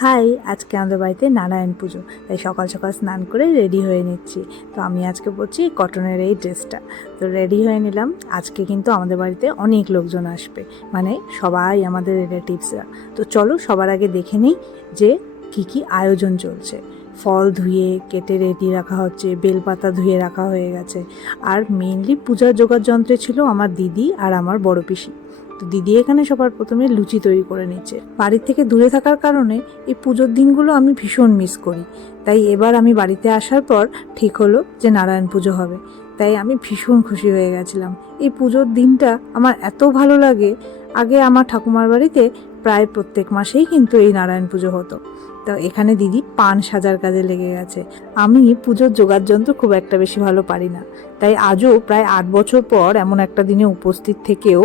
High, আজকে আমাদের বাড়িতে নারায়ণ পুজো, তাই সকাল সকাল স্নান করে রেডি হয়ে নিচ্ছি। তো আমি আজকে পরছি কটনের এই ড্রেসটা। তো রেডি হয়ে নিলাম। আজকে কিন্তু আমাদের বাড়িতে অনেক লোকজন আসবে, মানে সবাই আমাদের রিলেটিভসরা। তো চলো সবার আগে দেখে নিই যে কি কি আয়োজন চলছে। ফল ধুয়ে কেটে রেডি রাখা হচ্ছে, বেলপাতা ধুয়ে রাখা হয়ে গেছে। আর মেনলি পূজার জোগাড় যন্ত্রে ছিল আমার দিদি আর আমার বড় পিসি। তো দিদি এখানে সবার প্রথমে লুচি তৈরি করে নিচ্ছে। বাড়ির থেকে দূরে থাকার কারণে এই পুজোর দিনগুলো আমি ভীষণ মিস করি। তাই এবার আমি বাড়িতে আসার পর ঠিক হলো যে নারায়ণ পুজো হবে, তাই আমি ভীষণ খুশি হয়ে গেছিলাম। এই পুজোর দিনটা আমার এত ভালো লাগে। আগে আমার ঠাকুমার বাড়িতে প্রায় প্রত্যেক মাসেই কিন্তু এই নারায়ণ পুজো হতো। তো এখানে দিদি পান সাজার কাজে লেগে গেছে। আমি পুজোর জোগাড় যন্ত্র খুব একটা বেশি ভালো পারি না, তাই আজও প্রায় 8 বছর পর এমন একটা দিনে উপস্থিত থেকেও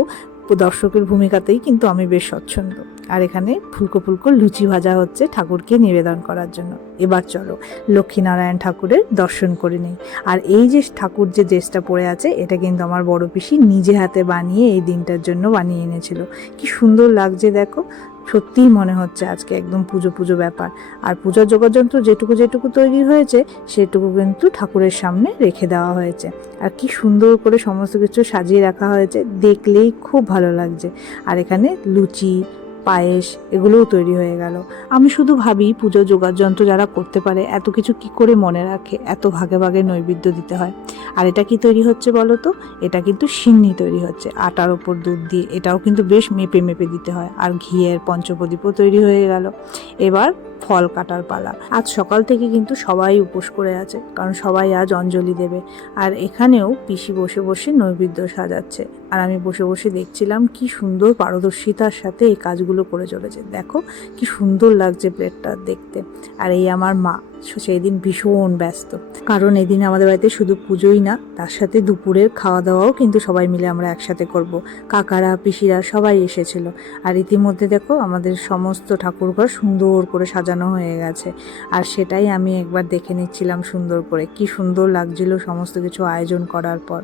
দর্শকের ভূমিকাতেই কিন্তু আমি বেশ স্বচ্ছন্দ। আর এখানে ফুলকো ফুলকো লুচি ভাজা হচ্ছে ঠাকুরকে নিবেদন করার জন্য। এবার চলো লক্ষ্মীনারায়ণ ঠাকুরের দর্শন করে নিই। আর এই যে ঠাকুর যে ড্রেসটা পরে আছে, এটা কিন্তু আমার বড় পিসি নিজে হাতে বানিয়ে এই দিনটার জন্য বানিয়ে এনেছিল। কি সুন্দর লাগছে দেখো, সত্যিই মনে হচ্ছে আজকে একদম পুজো পুজো ব্যাপার। আর পূজার যোগাযন্ত্র যেটুকু যেটুকু তৈরি হয়েছে সেটুকু কিন্তু ঠাকুরের সামনে রেখে দেওয়া হয়েছে। আর কি সুন্দর করে সমস্ত কিছু সাজিয়ে রাখা হয়েছে, দেখলেই খুব ভালো লাগছে। আর এখানে লুচি, পায়েস এগুলোও তৈরি হয়ে গেল। আমি শুধু ভাবি পুজোর যোগাযন্ত্র যারা করতে পারে এত কিছু কি করে মনে রাখে, এত ভাগে ভাগে নৈবেদ্য দিতে হয়। আর এটা কি তৈরি হচ্ছে বলো তো? এটা কিন্তু সিন্নি তৈরি হচ্ছে আটার ওপর দুধ দিয়ে। এটাও কিন্তু বেশ মেপে মেপে দিতে হয়। আর ঘিয়ের পঞ্চপ্রদীপও তৈরি হয়ে গেল। এবার ফল কাটার পালা। আজ সকাল থেকে কিন্তু সবাই উপোস করে আছে, কারণ সবাই আজ অঞ্জলি দেবে। আর এখানেও পিসি বসে বসে নৈবেদ্য সাজাচ্ছে, আর আমি বসে বসে দেখছিলাম কি সুন্দর পারদর্শিতার সাথে এই কাজগুলো করে চলেছে। দেখো কি সুন্দর লাগছে প্লেটটা দেখতে। আর এই আমার মা সেই দিন ভীষণ ব্যস্ত, কারণ এদিন আমাদের বাড়িতে শুধু পুজোই না, তার সাথে দুপুরের খাওয়া দাওয়াও কিন্তু সবাই মিলে আমরা একসাথে করব। কাকারা পিসিরা সবাই এসেছিল। আর ইতিমধ্যে দেখো আমাদের সমস্ত ঠাকুরঘর সুন্দর করে সাজানো হয়ে গেছে। আর সেটাই আমি একবার দেখে নিচ্ছিলাম সুন্দর করে, কি সুন্দর লাগছিল সমস্ত কিছু আয়োজন করার পর।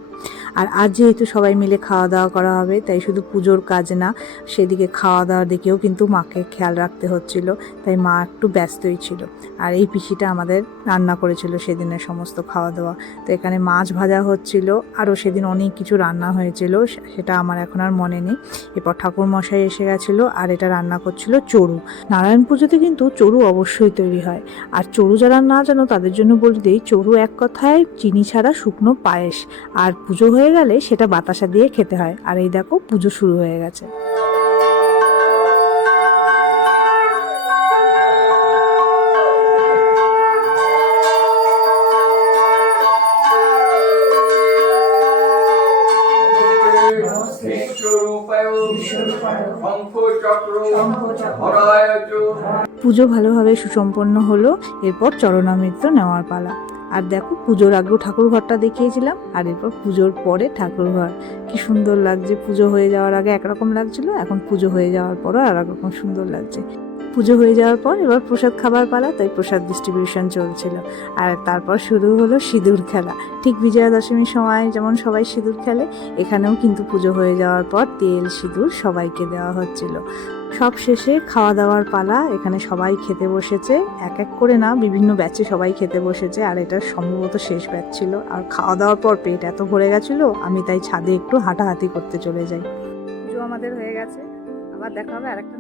আর আজ যেহেতু সবাই মিলে খাওয়া দাওয়া করা হবে, তাই শুধু পুজোর কাজ না, সেদিকে খাওয়া দাওয়ার দিকেও কিন্তু মাকে খেয়াল রাখতে হচ্ছিল। তাই মা একটু ব্যস্তই ছিল। আর এই পিসিটা আমাদের রান্না করেছিল সেদিনের সমস্ত খাওয়া দাওয়া। তো এখানে মাছ ভাজা হচ্ছিল, আরও সেদিন অনেক কিছু রান্না হয়েছিল, সেটা আমার এখন আর মনে নেই। এরপর ঠাকুর মশাই এসে গেছিলো, আর এটা রান্না করছিল চড়ু। নারায়ণ পুজোতে কিন্তু চড়ু অবশ্যই তৈরি হয়। আর চড়ু যারা না জানো তাদের জন্য বলে দিই, চড়ু এক কথায় চিনি ছাড়া শুকনো পায়েস। আর পুজো হয়ে গেলে সেটা বাতাসা দিয়ে খেতে হয়। আর এই দেখো পুজো শুরু হয়ে গেছে। পুজো ভালোভাবে সুসম্পন্ন হলো। এরপর চরণামৃত নেওয়ার পালা। আর দেখো পুজোর আগেও ঠাকুর ঘরটা দেখিয়েছিলাম, আর এরপর পুজোর পরে ঠাকুর ঘর। কি সুন্দর লাগছে, পুজো হয়ে যাওয়ার আগে একরকম লাগছিল, এখন পুজো হয়ে যাওয়ার পরও আর একরকম সুন্দর লাগছে। পুজো হয়ে যাওয়ার পর এবার প্রসাদ খাবার পালা, তাই প্রসাদ ডিস্ট্রিবিউশন চলছিল। আর তারপর শুরু হলো সিঁদুর খেলা। ঠিক বিজয়া দশমীর সময় যেমন সবাই সিঁদুর খেলে, এখানেও কিন্তু পুজো হয়ে যাওয়ার পর তেল সিঁদুর সবাইকে দেওয়া হচ্ছিল। সব শেষে খাওয়া দাওয়ার পালা। এখানে সবাই খেতে বসেছে, এক এক করে না, বিভিন্ন ব্যাচে সবাই খেতে বসেছে। আর এটা সম্ভবত শেষ ব্যাচ ছিল। আর খাওয়া দাওয়ার পর পেট এত ভরে গেছিলো, আমি তাই ছাদে একটু হাঁটাহাঁটি করতে চলে যাই। পুজো আমাদের হয়ে গেছে, আবার দেখা হবে আরেকটা